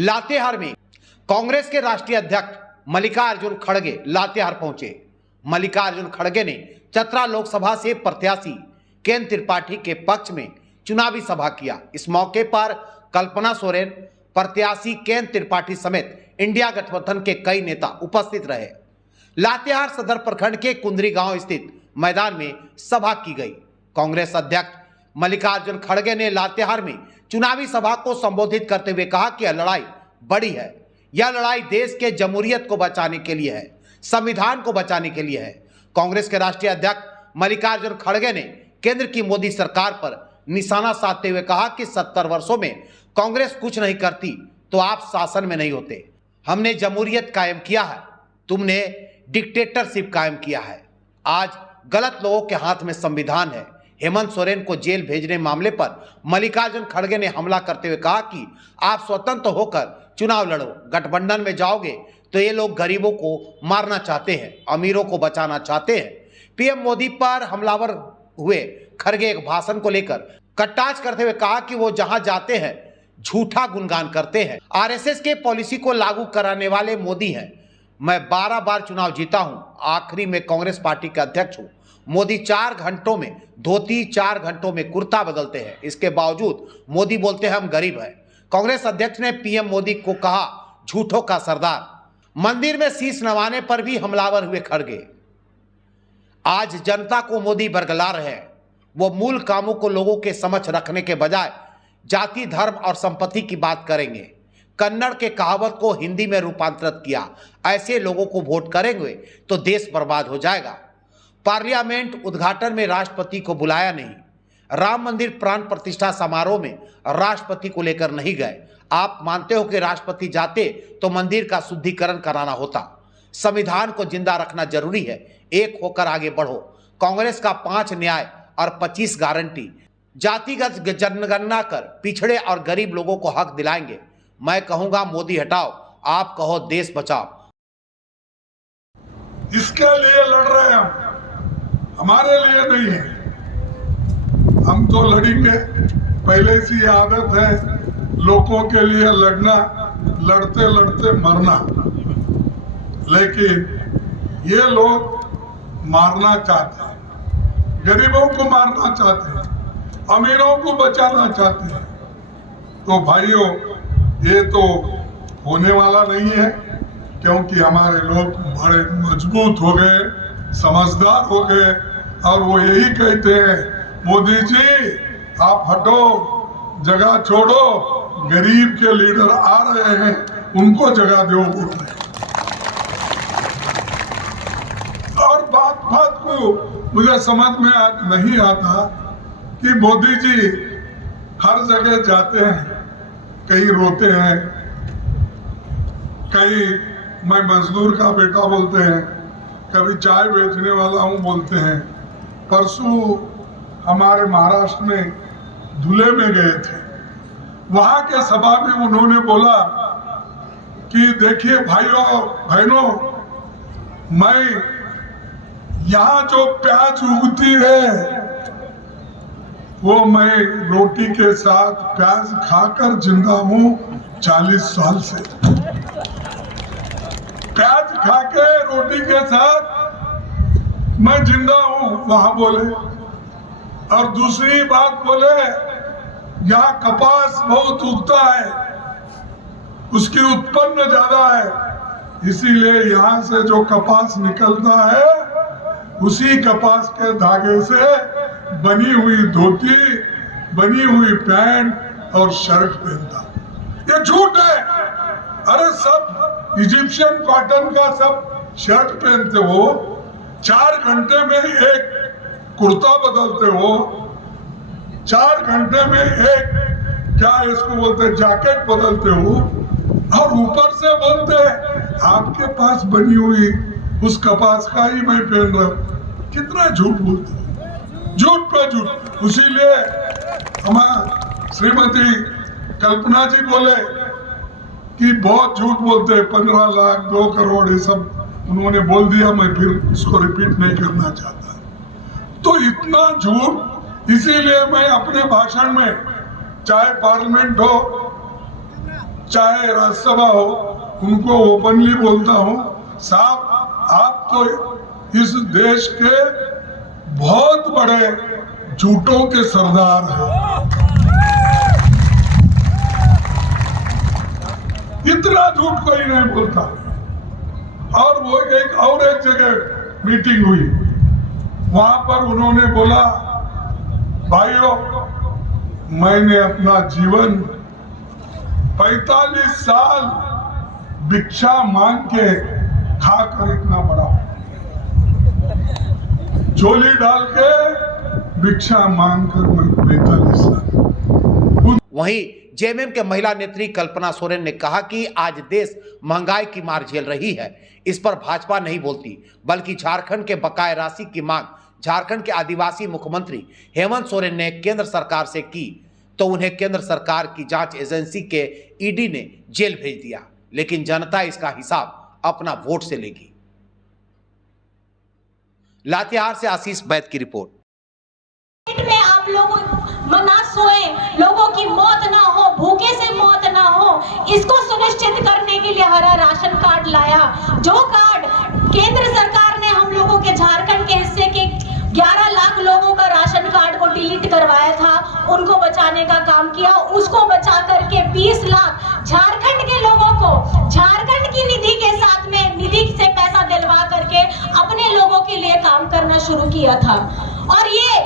लातेहार में कांग्रेस के राष्ट्रीय अध्यक्ष मल्लिकार्जुन खड़गे लातेहार पहुंचे। मल्लिकार्जुन खड़गे ने चतरा लोकसभा से प्रत्याशी केन त्रिपाठी के पक्ष में चुनावी सभा किया। इस मौके पर कल्पना सोरेन, प्रत्याशी केन त्रिपाठी समेत इंडिया गठबंधन के कई नेता उपस्थित रहे। लातेहार सदर प्रखंड के कुंदरी गांव स्थित मैदान में सभा की गई। कांग्रेस अध्यक्ष मल्लिकार्जुन खड़गे ने लातेहार में चुनावी सभा को संबोधित करते हुए कहा कि यह लड़ाई बड़ी है। यह लड़ाई देश के जमहूरियत को बचाने के लिए है, संविधान को बचाने के लिए है। कांग्रेस के राष्ट्रीय अध्यक्ष मल्लिकार्जुन खड़गे ने केंद्र की मोदी सरकार पर निशाना साधते हुए कहा कि 70 वर्षों में कांग्रेस कुछ नहीं करती तो आप शासन में नहीं होते। हमने जमहूरियत कायम किया है, तुमने डिक्टेटरशिप कायम किया है। आज गलत लोगों के हाथ में संविधान है। हेमंत सोरेन को जेल भेजने मामले पर मल्लिकार्जुन खड़गे ने हमला करते हुए कहा कि आप स्वतंत्र होकर चुनाव लड़ो, गठबंधन में जाओगे तो ये लोग गरीबों को मारना चाहते हैं, अमीरों को बचाना चाहते हैं। पीएम मोदी पर हमलावर हुए खड़गे एक भाषण को लेकर कटाक्ष करते हुए कहा कि वो जहां जाते हैं झूठा गुणगान करते हैं। आरएसएस के पॉलिसी को लागू कराने वाले मोदी हैं। मैं 12 बार चुनाव जीता हूं, आखिरी में कांग्रेस पार्टी का अध्यक्ष हूं। मोदी 4 घंटों में धोती, 4 घंटों में कुर्ता बदलते हैं। इसके बावजूद मोदी बोलते हैं हम गरीब हैं। कांग्रेस अध्यक्ष ने पीएम मोदी को कहा झूठों का सरदार। मंदिर में शीश नवाने पर भी हमलावर हुए खड़गे। आज जनता को मोदी बरगला रहे हैं। वो मूल कामों को लोगों के समक्ष रखने के बजाय जाति, धर्म और संपत्ति की बात करेंगे। कन्नड़ के कहावत को हिंदी में रूपांतरित किया। ऐसे लोगों को वोट करेंगे तो देश बर्बाद हो जाएगा। पार्लियामेंट उद्घाटन में राष्ट्रपति को बुलाया नहीं। राम मंदिर प्राण प्रतिष्ठा समारोह में राष्ट्रपति को लेकर नहीं गए। आप मानते हो कि राष्ट्रपति जाते तो मंदिर का शुद्धिकरण कराना होता। संविधान को जिंदा रखना जरूरी है। एक होकर आगे बढ़ो। कांग्रेस का 5 न्याय और 25 गारंटी जातिगत जनगणना कर पिछड़े और गरीब लोगों को हक दिलाएंगे। मैं कहूंगा मोदी हटाओ, आप कहो देश बचाओ। इसके लिए लड़ रहे हैं हमारे लिए नहीं है। हम तो लड़ेंगे, पहले से आदत है लोगों के लिए लड़ना, लड़ते लड़ते मरना। लेकिन ये लोग मारना चाहते हैं, गरीबों को मारना चाहते हैं, अमीरों को बचाना चाहते हैं। तो भाइयों, ये तो होने वाला नहीं है, क्योंकि हमारे लोग बड़े मजबूत हो गए, समझदार हो गए और वो यही कहते हैं मोदी जी आप हटो, जगह छोड़ो, गरीब के लीडर आ रहे हैं, उनको जगह दो बोल रहे। और बात बात को मुझे समझ में नहीं आता कि मोदी जी हर जगह जाते हैं, कहीं रोते हैं, कहीं मैं मजदूर का बेटा बोलते हैं, कभी चाय बेचने वाला हूं बोलते हैं। परसों हमारे महाराष्ट्र में धुले में गए थे। वहां के सभा में उन्होंने बोला कि देखिए भाइयों बहनों, मैं यहाँ जो प्याज उगती है वो मैं रोटी के साथ प्याज खाकर जिंदा हूं 40 साल से। प्याज खाके रोटी के साथ मैं जिंदा हूं, वहां बोले। और दूसरी बात बोले, यहाँ कपास बहुत उगता है, उसकी उत्पन्न ज्यादा है, इसीलिए यहाँ से जो कपास निकलता है उसी कपास के धागे से बनी हुई धोती, बनी हुई पैंट और शर्ट पहनता। ये झूठ है। अरे सब इजिप्शियन कॉटन का सब शर्ट पहनते हो, 4 घंटे में एक कुर्ता बदलते हो, 4 घंटे में एक क्या इसको बोलते हैं जैकेट बदलते हो, और ऊपर से बोलते हैं आपके पास बनी हुई उस कपास का ही मैं पहन रहा हूं। कितना झूठ बोलते हैं, झूठ पे झूठ। इसीलिए हमारा श्रीमती कल्पना जी बोले कि बहुत झूठ बोलते हैं, 15 लाख 2 करोड़ ये सब उन्होंने बोल दिया। मैं फिर इसको रिपीट नहीं करना चाहता। तो इतना झूठ, इसीलिए मैं अपने भाषण में चाहे पार्लियामेंट हो, चाहे राज्यसभा हो, उनको ओपनली बोलता हूं, साहब आप तो इस देश के बहुत बड़े झूठों के सरदार हैं। इतना झूठ कोई नहीं बोलता। और वो एक जगह मीटिंग हुई, वहां पर उन्होंने बोला, भाइयों मैंने अपना जीवन 45 साल भिक्षा मांग के खाकर इतना बड़ा, झोली डाल के भिक्षा मांग कर मैं 45 साल। वहीं जेएमएम के महिला नेत्री कल्पना सोरेन ने कहा कि आज देश महंगाई की मार झेल रही है। इस पर भाजपा नहीं बोलती, बल्कि झारखंड के बकाया राशि की मांग झारखंड के आदिवासी मुख्यमंत्री हेमंत सोरेन ने केंद्र सरकार से की, तो उन्हें केंद्र सरकार की जांच एजेंसी के ईडी ने जेल भेज दिया। लेकिन जनता इसका हिसाब अपना वोट से लेगी। लातेहार से आशीष बैद की रिपोर्ट। में आप लोग ना सोए, लोगों की मौत ना हो, भूखे से मौत ना हो, इसको सुनिश्चित करने के लिए हरा राशन कार्ड लाया। जो कार्ड केंद्र सरकार ने हम लोगों के झारखंड के हिस्से के 11 लाख लोगों का राशन कार्ड को डिलीट करवाया था, उनको बचाने का काम किया। उसको बचा करके 20 लाख झारखंड के लोगों को झारखंड की निधि के साथ में निधि से पैसा दिलवा करके अपने लोगों के लिए काम करना शुरू किया था। और ये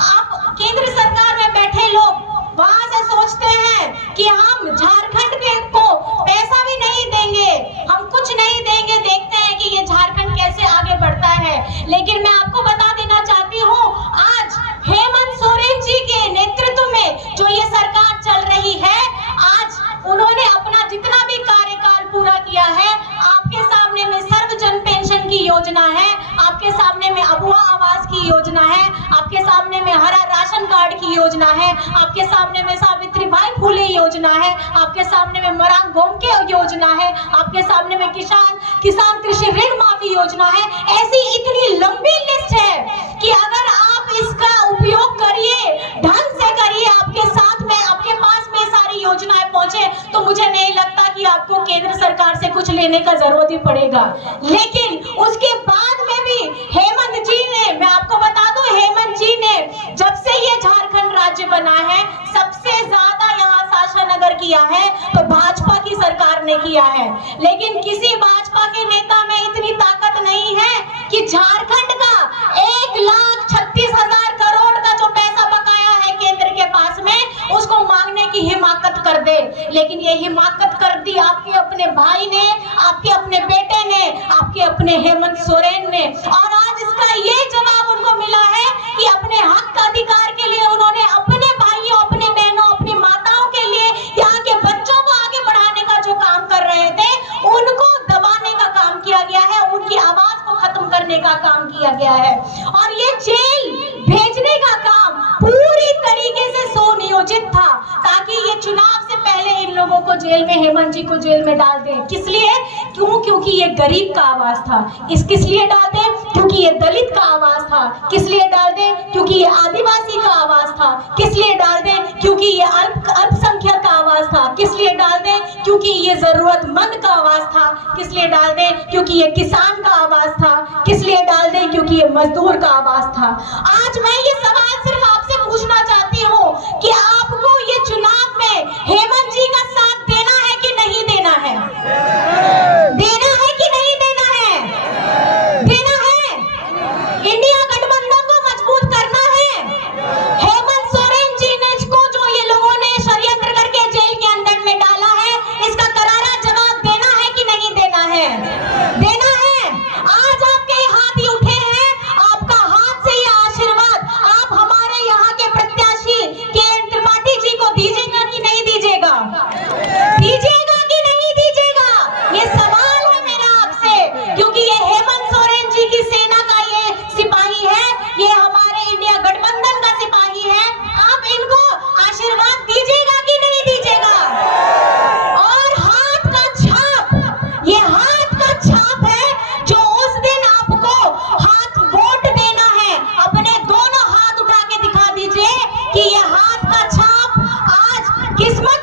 आप केंद्र सरकार में बैठे लोग वहां से सोचते हैं कि हम झारखंड को पैसा भी नहीं देंगे, हम कुछ नहीं देंगे, देखते हैं कि ये झारखंड कैसे आगे बढ़ता है। लेकिन मैं आपको बता देना चाहती हूँ, आज हेमंत सोरेन जी के नेतृत्व में जो ये सरकार चल रही है, आज उन्होंने अपना जितना भी कार्यकाल पूरा किया है, आपके सामने में सर्वजन पेंशन की योजना है, आपके सामने में अबुआ आवास की योजना है, आपके सामने में हरा राशन कार्ड की योजना है, आपके सामने में सावित्रीबाई फुले योजना है, आपके सामने में मरांग गोमके योजना है, आपके सामने में किसान कृषि ऋण माफी योजना है। ऐसी इतनी लंबी लिस्ट है कि अगर आप इसका उपयोग करिए, ढंग से करिए, आपके साथ में आपके पास में सारी योजनाएं पहुंचे, तो मुझे नहीं लगता कि आपको केंद्र सरकार से कुछ लेने का जरूरत ही पड़ेगा। लेकिन उसके बाद में भी हेमंत जी ने, मैं आपको बता दूं, हेमंत जी ने जब से ये झारखंड राज्य बना है, सबसे ज्यादा यहाँ शासन अगर किया है तो भाजपा की सरकार ने किया है। लेकिन किसी भाजपा के नेता में इतनी ताकत नहीं है कि झारखंड का 1,36,000 करोड़ का जो पैसा बकाया है केंद्र के पास में, उसको मांगने की हिमाकत कर दे। लेकिन ये हिमाकत कर दी आपके अपने भाई ने, आपके अपने बेटे ने, आपके अपने हेमंत सोरेन ने। और आज इसका ये जवाब उनको मिला है कि अपने हक अधिकार के लिए उन्होंने अपने भाइयों, अपने बहनों, अपनी माताओं के लिए, यहाँ के बच्चों को आगे बढ़ाने का जो काम कर रहे थे, उनको दबाने का काम किया गया है, उनकी आवाज को खत्म करने का काम किया गया है। और ये जेल भेजने का काम पूरी तरीके से सुनियोजित था, ताकि ये चुनाव से पहले इन लोगों को जेल में, हेमंत जी को जेल में डाल दें। किस लिए? क्योंकि ये गरीब का आवाज था। किस लिए डाल दें? क्योंकि ये दलित का आवाज था। किस लिए डाल दें? क्योंकि ये आदिवासी का आवाज था। किस लिए डाल दें? क्योंकि ये अल्पसंख्यक का आवाज था। किस लिए डाल दें? क्योंकि ये जरूरतमंद का आवाज था। किस लिए डाल दें? क्योंकि ये किसान का आवाज था। किस लिए डाल दें? क्योंकि ये मजदूर का आवाज था। आज मैं ये सवाल सिर्फ आपसे पूछना चाहती हूँ कि आपको ये चुनाव में हेमंत जी का साथ देना है कि नहीं देना है? देना है कि नहीं देना है? देना है। इंडिया गठबंधन को मजबूत करना है। हेमंत सोरेन जी ने इसको जो ये लोगों ने षड्यंत्र करके जेल के अंदर में डाला है, इसका करारा जवाब देना है कि नहीं देना है? देना है। आज आपके हाथ ही उठे हैं, आपका हाथ से ये आशीर्वाद आप हमारे यहाँ के प्रत्याशी केएन त्रिपाठी जी को दीजिएगा कि नहीं दीजिएगा? दीजिएगा कि नहीं दीजिएगा? ये सवाल है मेरा आपसे, क्योंकि ये हेमंत सोरेन जी की सेना का ये सिपाही है, ये हमारे इंडिया गठबंधन का सिपाही है। आप इनको आशीर्वाद दीजिएगा कि नहीं दीजिएगा? और हाथ का छाप, ये हाथ का छाप है जो उस दिन आपको हाथ वोट देना है, अपने दोनों हाथ उठा के दिखा दीजिए कि ये हाथ का छाप आज किस्मत